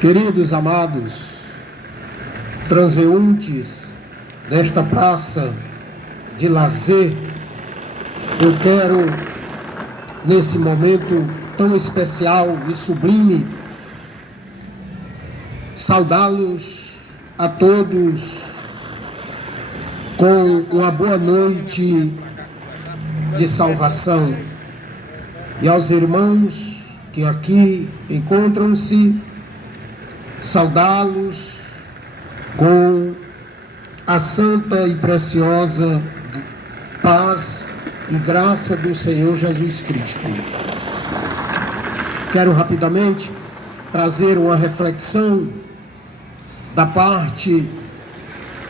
Queridos amados, transeuntes desta praça de lazer, eu quero, nesse momento tão especial e sublime, saudá-los a todos com uma boa noite de salvação, e aos irmãos que aqui encontram-se, saudá-los com a santa e preciosa paz e graça do Senhor Jesus Cristo. Quero rapidamente trazer uma reflexão da parte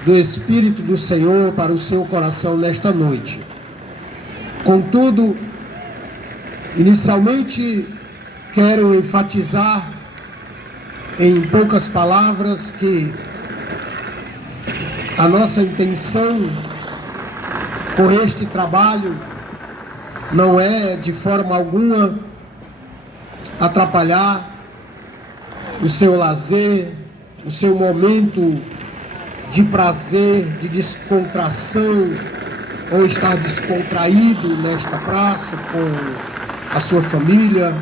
do Espírito do Senhor para o seu coração nesta noite. Contudo, inicialmente quero enfatizar em poucas palavras que a nossa intenção com este trabalho não é de forma alguma atrapalhar o seu lazer, o seu momento de prazer, de descontração, ou estar descontraído nesta praça com a sua família.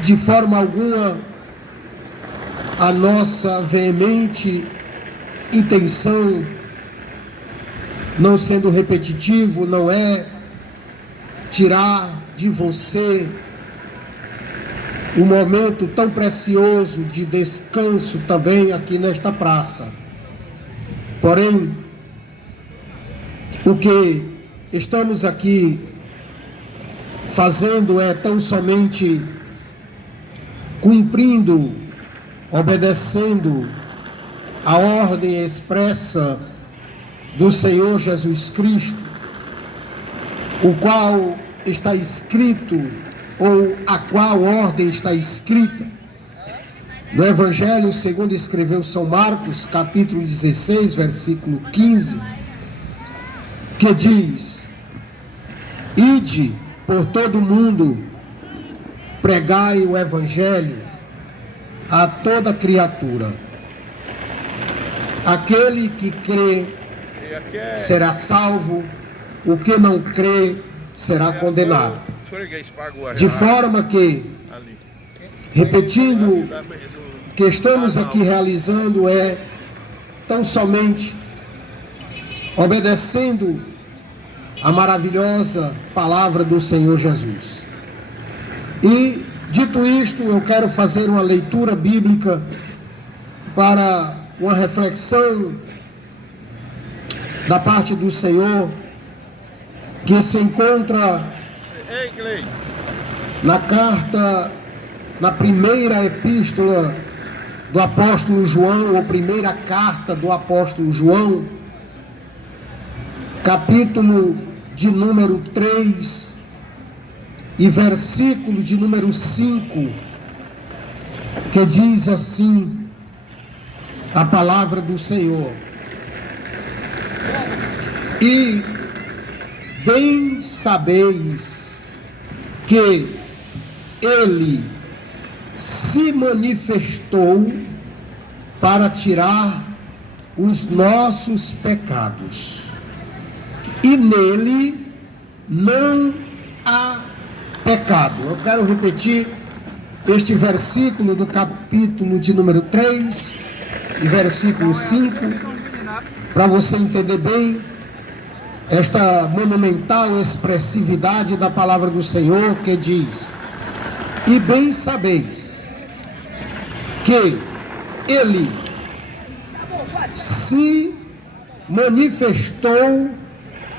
De forma alguma, a nossa veemente intenção, não sendo repetitivo, não é tirar de você um momento tão precioso de descanso também aqui nesta praça. Porém, o que estamos aqui fazendo é tão somente cumprindo, obedecendo a ordem expressa do Senhor Jesus Cristo, o qual está escrito, ou a qual ordem está escrita no Evangelho segundo escreveu São Marcos, capítulo 16, versículo 15, que diz: ide por todo o mundo, pregai o Evangelho a toda criatura. Aquele que crê será salvo, o que não crê será condenado. De forma que, repetindo, o que estamos aqui realizando é tão somente obedecendo a maravilhosa palavra do Senhor Jesus. E, dito isto, eu quero fazer uma leitura bíblica para uma reflexão da parte do Senhor, que se encontra na primeira epístola do apóstolo João, ou primeira carta do apóstolo João, capítulo de número 3 e versículo de número 5, que diz assim a palavra do Senhor: e bem sabeis que ele se manifestou para tirar os nossos pecados, e nele não há pecado. Eu quero repetir este versículo do capítulo de número 3 e versículo 5, para você entender bem esta monumental expressividade da palavra do Senhor, que diz: e bem sabeis que ele se manifestou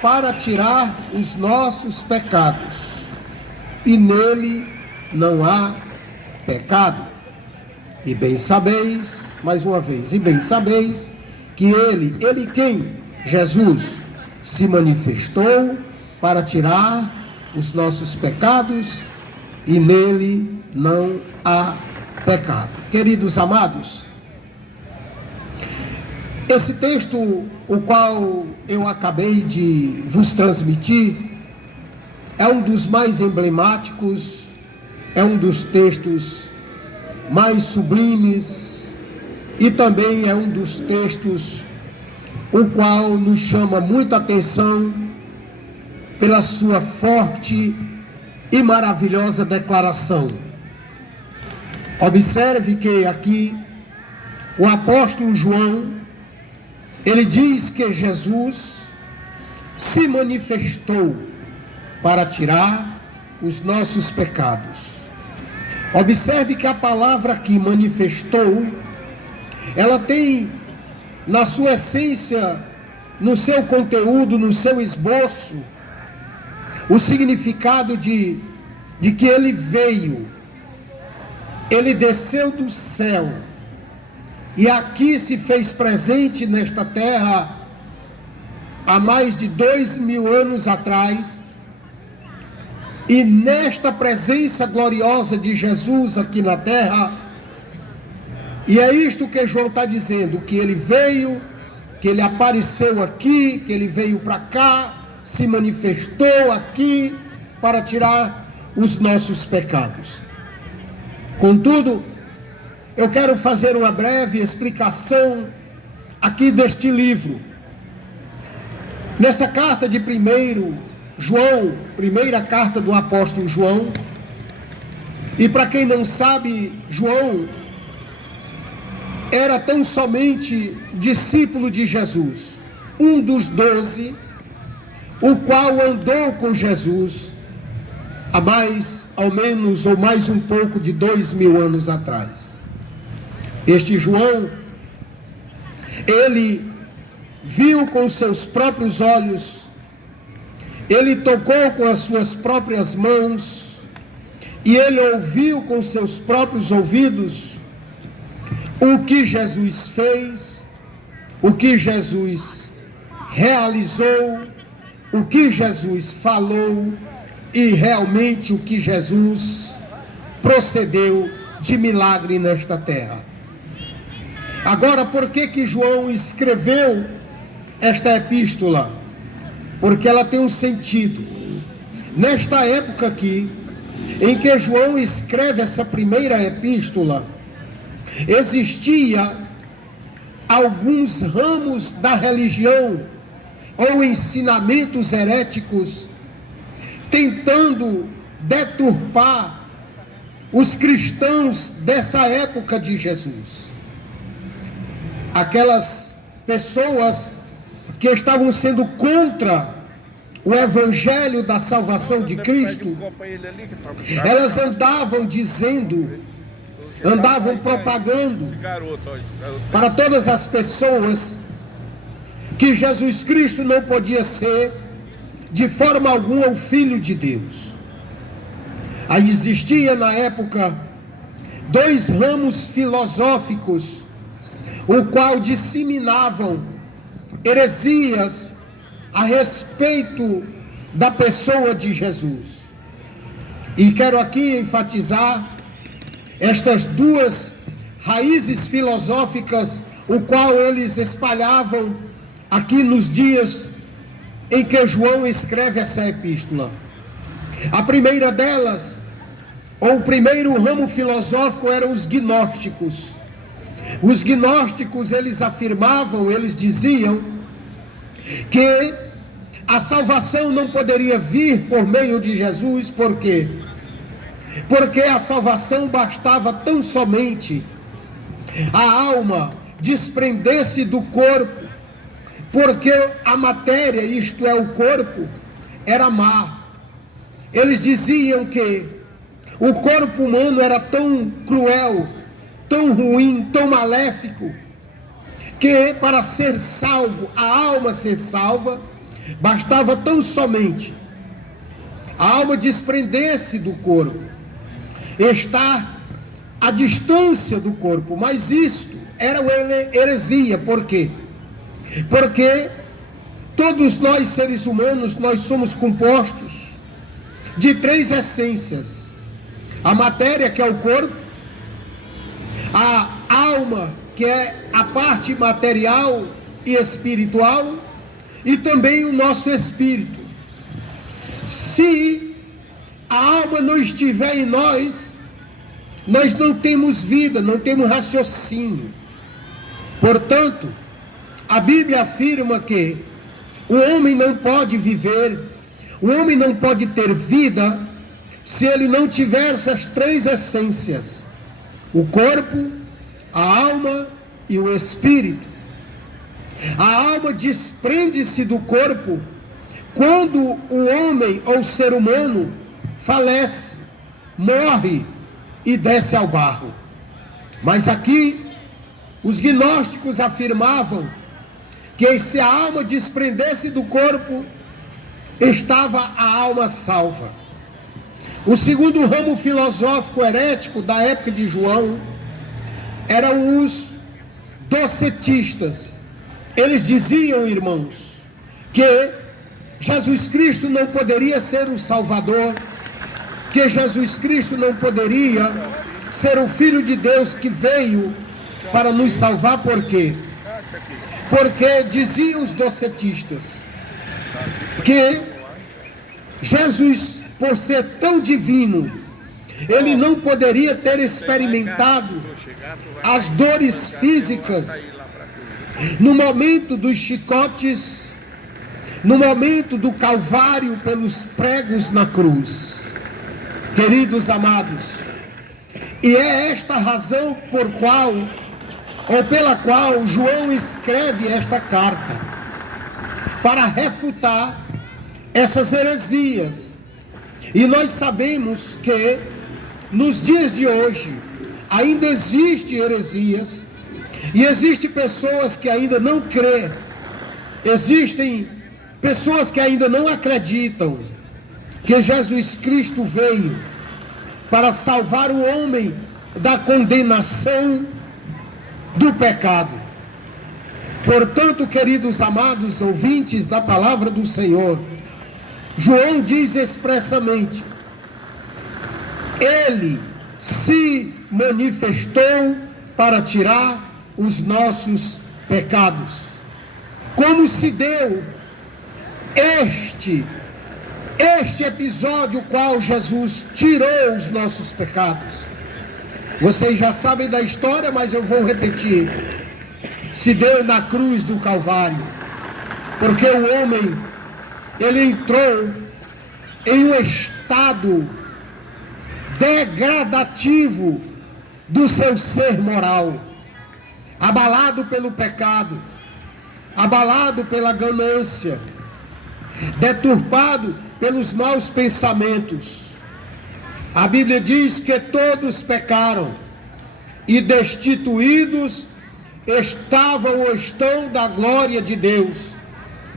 para tirar os nossos pecados, e nele não há pecado. E bem sabeis, mais uma vez, e bem sabeis que ele quem? Jesus se manifestou para tirar os nossos pecados, e nele não há pecado. Queridos amados, esse texto, o qual eu acabei de vos transmitir, é um dos mais emblemáticos, é um dos textos mais sublimes e também é um dos textos o qual nos chama muita atenção pela sua forte e maravilhosa declaração. Observe que aqui o apóstolo João, ele diz que Jesus se manifestou para tirar os nossos pecados. Observe que a palavra aqui, manifestou, ela tem na sua essência, no seu conteúdo, no seu esboço, o significado de que ele veio, ele desceu do céu e aqui se fez presente nesta terra há mais de 2000 anos atrás. E nesta presença gloriosa de Jesus aqui na terra, e é isto que João está dizendo, que ele veio, que ele apareceu aqui, que ele veio para cá, se manifestou aqui para tirar os nossos pecados. Contudo, eu quero fazer uma breve explicação aqui deste livro. Nessa carta de 1 João, primeira carta do apóstolo João, e para quem não sabe, João era tão somente discípulo de Jesus, um dos 12, o qual andou com Jesus há mais, ao menos, ou mais um pouco de 2000 anos atrás. Este João, ele viu com seus próprios olhos, ele tocou com as suas próprias mãos, e ele ouviu com seus próprios ouvidos o que Jesus fez, o que Jesus realizou, o que Jesus falou e realmente o que Jesus procedeu de milagre nesta terra. Agora, por que João escreveu esta epístola? Porque ela tem um sentido. Nesta época aqui, em que João escreve essa primeira epístola, existia alguns ramos da religião ou ensinamentos heréticos tentando deturpar os cristãos dessa época de Jesus. Aquelas pessoas que estavam sendo contra o evangelho da salvação de Cristo, elas andavam dizendo, andavam propagando para todas as pessoas que Jesus Cristo não podia ser de forma alguma o Filho de Deus. Aí existia na época 2 ramos filosóficos, o qual disseminavam heresias a respeito da pessoa de Jesus. E quero aqui enfatizar estas 2 raízes filosóficas, o qual eles espalhavam aqui nos dias em que João escreve essa epístola. A primeira delas, ou o primeiro ramo filosófico, eram os gnósticos. Os gnósticos, eles afirmavam, eles diziam que a salvação não poderia vir por meio de Jesus. Por quê? Porque a salvação bastava tão somente a alma desprender-se do corpo, porque a matéria, isto é, o corpo, era má. Eles diziam que o corpo humano era tão cruel, tão ruim, tão maléfico, que para ser salvo, a alma ser salva, bastava tão somente a alma desprender-se do corpo, estar à distância do corpo. Mas isto era uma heresia. Por quê? Porque todos nós seres humanos, nós somos compostos de 3 essências: a matéria, que é o corpo, a alma, que é a parte material e espiritual, e também o nosso espírito. Se a alma não estiver em nós, nós não temos vida, não temos raciocínio. Portanto, a Bíblia afirma que o homem não pode viver, o homem não pode ter vida, se ele não tiver essas três essências: o corpo, a alma e o espírito. A alma desprende-se do corpo quando o homem ou o ser humano falece, morre e desce ao barro. Mas aqui, os gnósticos afirmavam que se a alma desprendesse do corpo, estava a alma salva. O segundo ramo filosófico herético da época de João eram os docetistas. Eles diziam, irmãos, que Jesus Cristo não poderia ser o Salvador, que Jesus Cristo não poderia ser o Filho de Deus que veio para nos salvar. Por quê? Porque diziam os docetistas que Jesus, por ser tão divino, ele não poderia ter experimentado as dores físicas no momento dos chicotes, no momento do Calvário pelos pregos na cruz. Queridos amados, e é esta razão pela qual João escreve esta carta, para refutar essas heresias. E nós sabemos que nos dias de hoje ainda existem heresias, e existem pessoas que ainda não crêem, existem pessoas que ainda não acreditam que Jesus Cristo veio para salvar o homem da condenação do pecado. Portanto, queridos amados ouvintes da palavra do Senhor, João diz expressamente: ele se manifestou para tirar os nossos pecados. Como se deu este episódio qual Jesus tirou os nossos pecados? Vocês já sabem da história, mas eu vou repetir. Se deu na cruz do Calvário, porque o homem, ele entrou em um estado degradativo do seu ser moral, abalado pelo pecado, abalado pela ganância, deturpado pelos maus pensamentos. A Bíblia diz que todos pecaram e destituídos estavam ou estão da glória de Deus.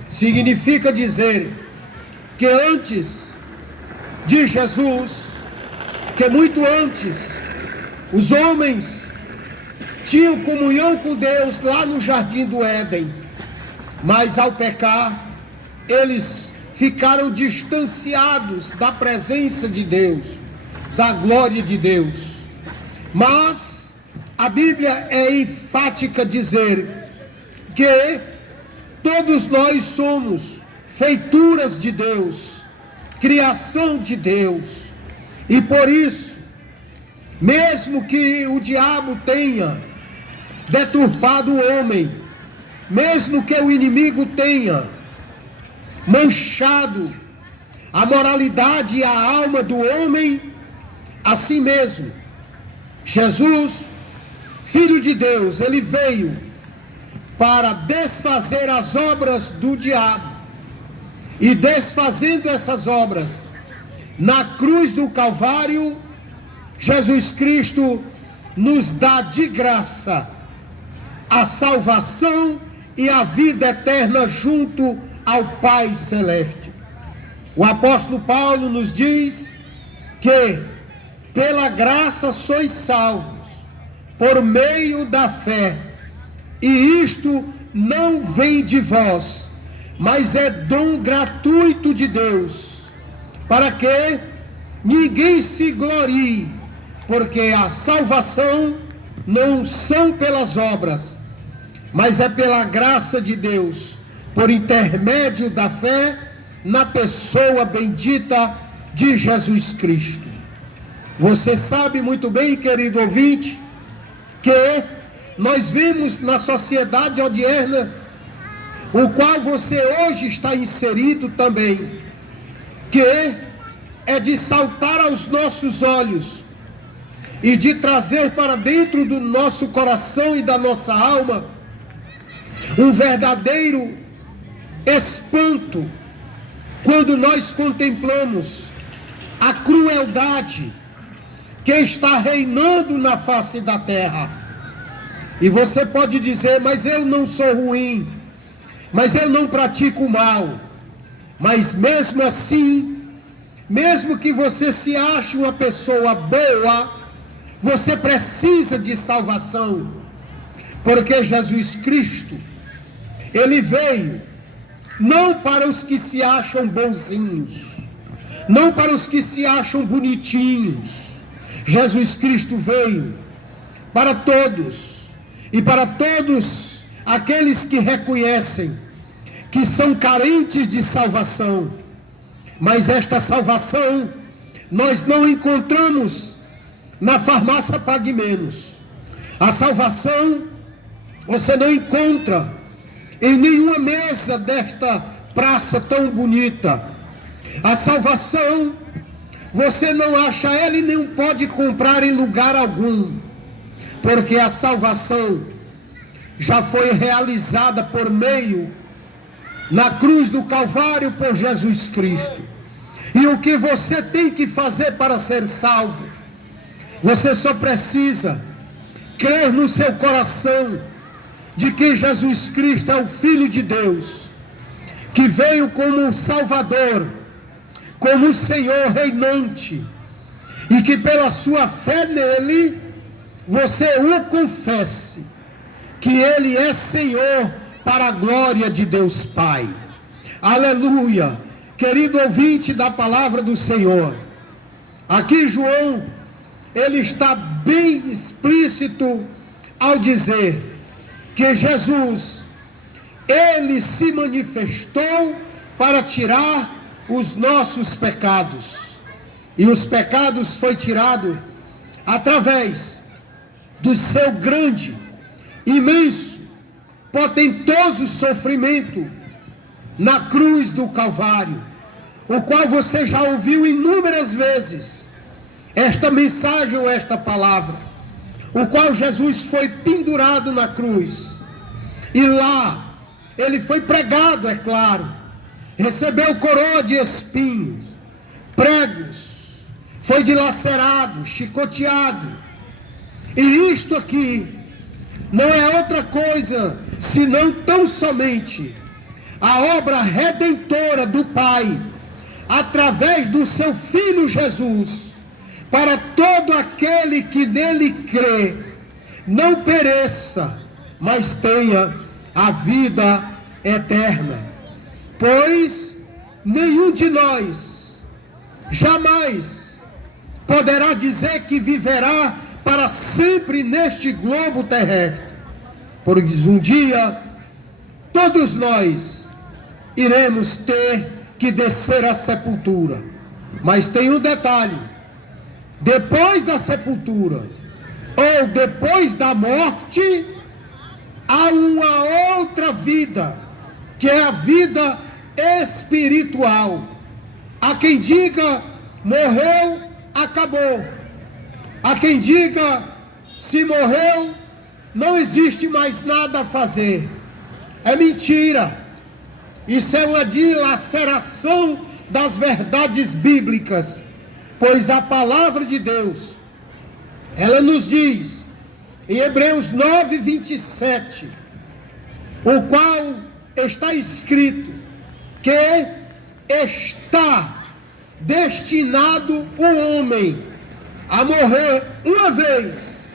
Significa dizer que antes de Jesus, que muito antes, os homens tinham comunhão com Deus lá no jardim do Éden, mas ao pecar, eles ficaram distanciados da presença de Deus, da glória de Deus. Mas a Bíblia é enfática dizer que todos nós somos feituras de Deus, criação de Deus, e por isso, mesmo que o diabo tenha deturpado o homem, mesmo que o inimigo tenha manchado a moralidade e a alma do homem, assim mesmo, Jesus, Filho de Deus, ele veio para desfazer as obras do diabo, e desfazendo essas obras, na cruz do Calvário, Jesus Cristo nos dá de graça a salvação e a vida eterna junto ao Pai Celeste. O apóstolo Paulo nos diz que pela graça sois salvos, por meio da fé, e isto não vem de vós, mas é dom gratuito de Deus, para que ninguém se glorie, porque a salvação não são pelas obras, mas é pela graça de Deus, por intermédio da fé na pessoa bendita de Jesus Cristo. Você sabe muito bem, querido ouvinte, que nós vimos na sociedade odierna, o qual você hoje está inserido também, que é de saltar aos nossos olhos e de trazer para dentro do nosso coração e da nossa alma um verdadeiro espanto quando nós contemplamos a crueldade que está reinando na face da terra. E você pode dizer: mas eu não sou ruim, mas eu não pratico mal. Mas mesmo assim, mesmo que você se ache uma pessoa boa, você precisa de salvação, porque Jesus Cristo, Ele veio não para os que se acham bonzinhos, não para os que se acham bonitinhos. Jesus Cristo veio para todos, e para todos aqueles que reconhecem que são carentes de salvação. Mas esta salvação nós não encontramos na farmácia Pague Menos. A salvação você não encontra em nenhuma mesa desta praça tão bonita. A salvação você não acha ela e nem pode comprar em lugar algum, porque a salvação já foi realizada por meio na cruz do Calvário por Jesus Cristo. E o que você tem que fazer para ser salvo? Você só precisa crer no seu coração de que Jesus Cristo é o Filho de Deus, que veio como Salvador, como Senhor reinante, e que pela sua fé nele, você o confesse, que ele é Senhor para a glória de Deus Pai. Aleluia! Querido ouvinte da palavra do Senhor, aqui João, ele está bem explícito ao dizer que Jesus, ele se manifestou para tirar os nossos pecados, e os pecados foi tirado através do seu grande, imenso, potentoso sofrimento na cruz do Calvário, o qual você já ouviu inúmeras vezes esta mensagem ou esta palavra, o qual Jesus foi pendurado na cruz, e lá ele foi pregado, é claro, recebeu coroa de espinhos, pregos, foi dilacerado, chicoteado. E isto aqui não é outra coisa senão tão somente a obra redentora do Pai, através do seu Filho Jesus, para todo aquele que nele crê, não pereça, mas tenha a vida eterna. Pois nenhum de nós jamais poderá dizer que viverá para sempre neste globo terrestre, pois um dia todos nós iremos ter que descer à sepultura. Mas tem um detalhe: depois da sepultura, ou depois da morte, há uma outra vida, que é a vida espiritual. Há quem diga: morreu, acabou. Há quem diga: se morreu, não existe mais nada a fazer. É mentira. Isso é uma dilaceração das verdades bíblicas, pois a palavra de Deus, ela nos diz em Hebreus 9:27, o qual está escrito que está destinado o homem a morrer uma vez,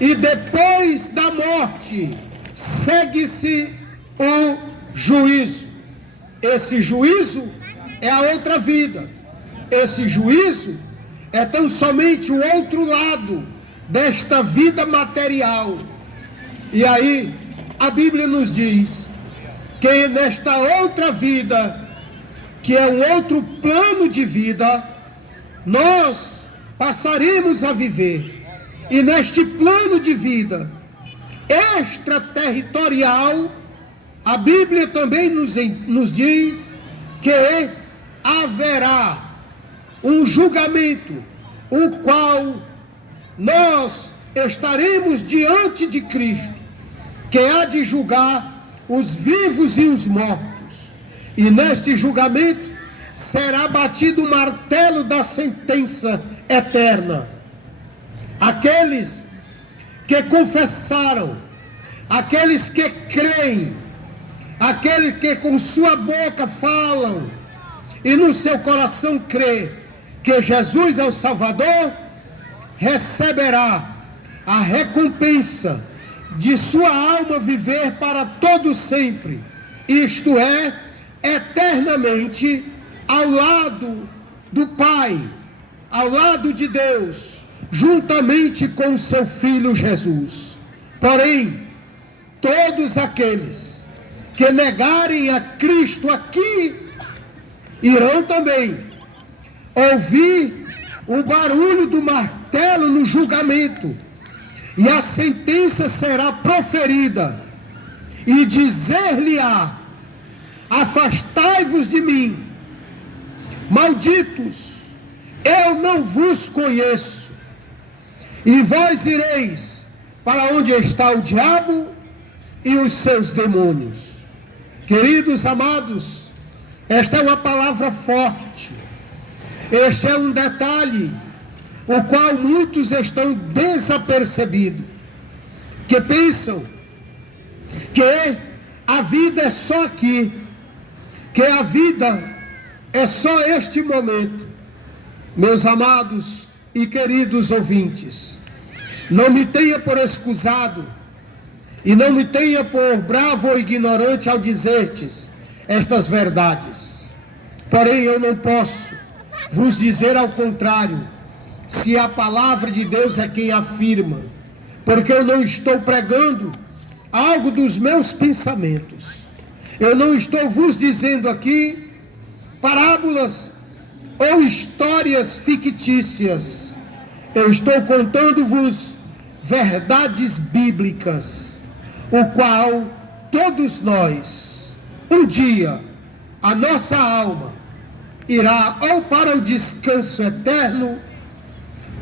e depois da morte segue-se o juízo. Esse juízo é a outra vida. Esse juízo é tão somente o outro lado desta vida material. E aí a Bíblia nos diz que nesta outra vida, que é um outro plano de vida, nós passaremos a viver. E neste plano de vida extraterritorial, a Bíblia também nos diz que haverá um julgamento, o qual nós estaremos diante de Cristo, que há de julgar os vivos e os mortos. E neste julgamento será batido o martelo da sentença eterna. Aqueles que confessaram, aqueles que creem, aqueles que com sua boca falam e no seu coração crê que Jesus é o Salvador, receberá a recompensa de sua alma viver para todo sempre, isto é, eternamente ao lado do Pai, ao lado de Deus, juntamente com o seu Filho Jesus. Porém, todos aqueles que negarem a Cristo aqui, irão também ouvir o barulho do martelo no julgamento, e a sentença será proferida, e dizer-lhe-á: afastai-vos de mim, malditos, eu não vos conheço, e vós ireis para onde está o diabo e os seus demônios. Queridos amados, esta é uma palavra forte, este é um detalhe o qual muitos estão desapercebidos, que pensam que a vida é só aqui, que a vida é só este momento. Meus amados e queridos ouvintes, não me tenha por escusado e não me tenha por bravo ou ignorante ao dizer-te estas verdades. Porém, eu não posso vos dizer ao contrário, se a palavra de Deus é quem afirma, porque eu não estou pregando algo dos meus pensamentos. Eu não estou vos dizendo aqui parábolas ou histórias fictícias. Eu estou contando-vos verdades bíblicas, o qual todos nós, um dia, a nossa alma irá ou para o descanso eterno,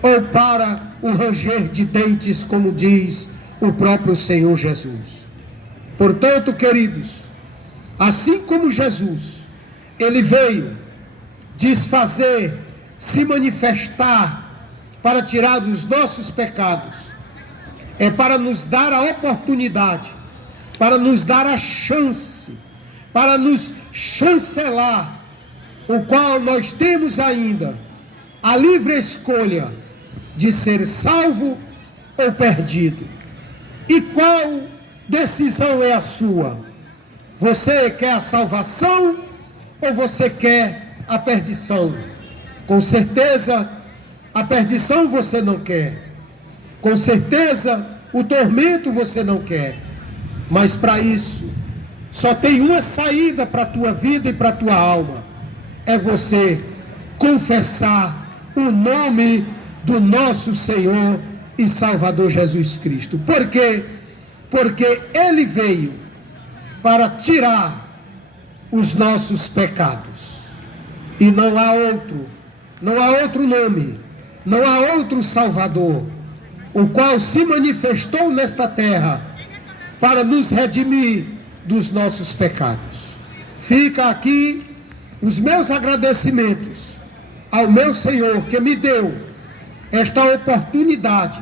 ou para o ranger de dentes, como diz o próprio Senhor Jesus. Portanto, queridos, assim como Jesus, ele veio desfazer, se manifestar para tirar dos nossos pecados, é para nos dar a oportunidade, para nos dar a chance, para nos chancelar, o qual nós temos ainda a livre escolha de ser salvo ou perdido. E qual decisão é a sua? Você quer a salvação ou você quer a perdição? Com certeza, a perdição você não quer. Com certeza, o tormento você não quer. Mas para isso, só tem uma saída para a tua vida e para a tua alma. É você confessar o nome do nosso Senhor e Salvador Jesus Cristo. Por quê? Porque ele veio para tirar os nossos pecados. E não há outro nome, não há outro Salvador, o qual se manifestou nesta terra para nos redimir dos nossos pecados. Fica aqui os meus agradecimentos ao meu Senhor, que me deu esta oportunidade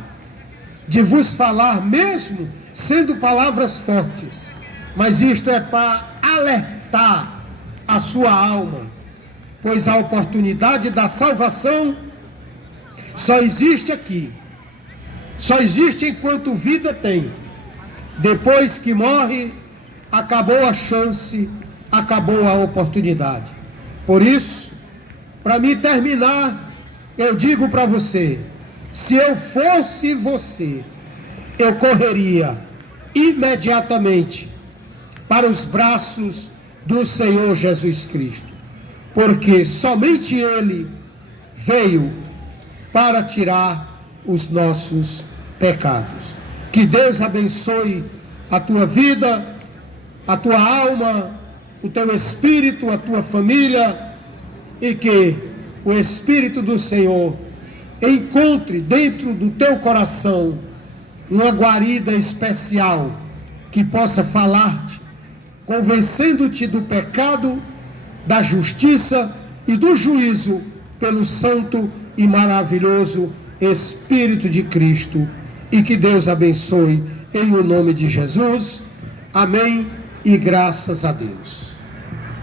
de vos falar, mesmo sendo palavras fortes, mas isto é para alertar a sua alma, pois a oportunidade da salvação só existe aqui, só existe enquanto vida tem. Depois que morre, acabou a chance, acabou a oportunidade. Por isso, para me terminar, eu digo para você, se eu fosse você, eu correria imediatamente para os braços do Senhor Jesus Cristo, porque somente Ele veio para tirar os nossos pecados. Que Deus abençoe a tua vida, a tua alma, o teu espírito, a tua família, e que o Espírito do Senhor encontre dentro do teu coração uma guarida especial que possa falar-te, convencendo-te do pecado, da justiça e do juízo pelo santo e maravilhoso Espírito de Cristo. E que Deus abençoe em o nome de Jesus. Amém e graças a Deus.